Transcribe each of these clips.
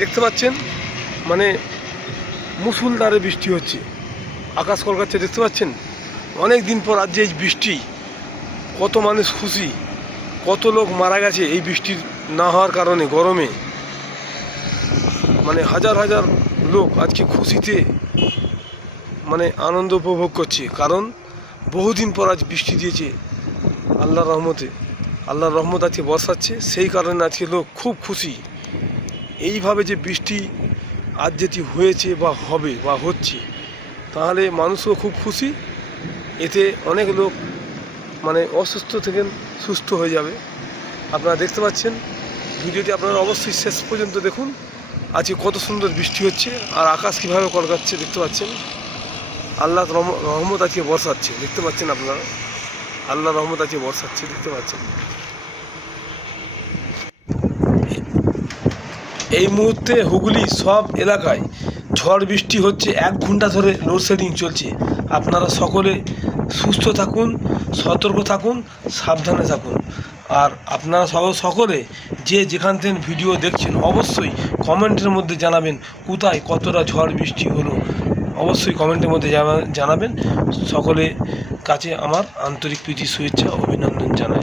দেখতে পাচ্ছেন মানে মুষলধারে বৃষ্টি হচ্ছে, আকাশ কলকাচ্ছে। দেখতে পাচ্ছেন অনেক দিন পর আজ যে এই বৃষ্টি, কত মানুষ খুশি, কত লোক মারা গেছে এই বৃষ্টির না হওয়ার কারণে। গরমে মানে হাজার হাজার লোক আজকে খুশিতে মানে আনন্দ উপভোগ করছে, কারণ বহুদিন পর আজ বৃষ্টি দিয়েছে আল্লাহর রহমতে। আল্লাহর রহমত আজকে বর্ষাচ্ছে, সেই কারণে আজকে লোক খুব খুশি। এইভাবে যে বৃষ্টি আজ যেটি হয়েছে বা হবে বা হচ্ছে, তাহলে মানুষও খুব খুশি। এতে অনেক লোক মানে অসুস্থ থেকে সুস্থ হয়ে যাবে। আপনারা দেখতে পাচ্ছেন, ভিডিওটি আপনারা অবশ্যই শেষ পর্যন্ত দেখুন। আজকে কত সুন্দর বৃষ্টি হচ্ছে আর আকাশ কীভাবে কলকাচ্ছে দেখতে পাচ্ছেন। আল্লাহ রহমত আজকে বর্ষাচ্ছে, দেখতে পাচ্ছেন আপনারা। আল্লাহ রহমত আজকে বর্ষাচ্ছে, দেখতে পাচ্ছেন। এই মুহূর্তে হুগলি সব এলাকায় ঝড় বৃষ্টি হচ্ছে, 1 ঘন্টা ধরে লোডশেডিং চলছে। আপনারা সকলে সুস্থ থাকুন, সতর্ক থাকুন, সাবধানে থাকুন। আর আপনারা সকলে যে যেখান থেকে ভিডিও দেখছেন অবশ্যই কমেন্টের মধ্যে জানাবেন কোথায় কতটা ঝড় বৃষ্টি হলো। অবশ্যই কমেন্টের মধ্যে জানাবেন। সকলে কাছে আমার আন্তরিক প্রীতি, শুভেচ্ছা, অভিনন্দন জানাই।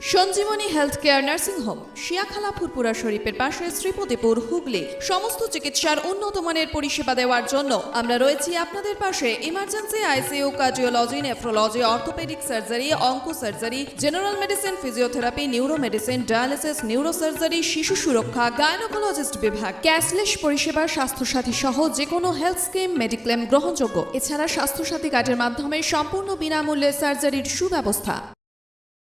Sanjeevani health care nursing home, Shiakhala Furfura শরীফের পাশে, শ্রীপতিপুর, হুগলি। সমস্ত চিকিৎসার উন্নত মানের পরিষেবা দেওয়ার জন্য আমরা রয়েছি আপনাদের পাশে। Emergency, ICU, cardiology, nephrology, orthopaedic surgery, onco surgery, general medicine, physiotherapy, neuro medicine, dialysis, neuro surgery, শিশু সুরক্ষা, গাইনোকোলজিস্ট বিভাগ, ক্যাশলেস পরিষেবা, স্বাস্থ্যসাথী সহ যে কোনো হেলথ স্কিম, মেডিক্লেম গ্রহণযোগ্য। এছাড়া স্বাস্থ্যসাথী কার্ডের মাধ্যমে সম্পূর্ণ বিনামূল্যে সার্জারির সুব্যবস্থা।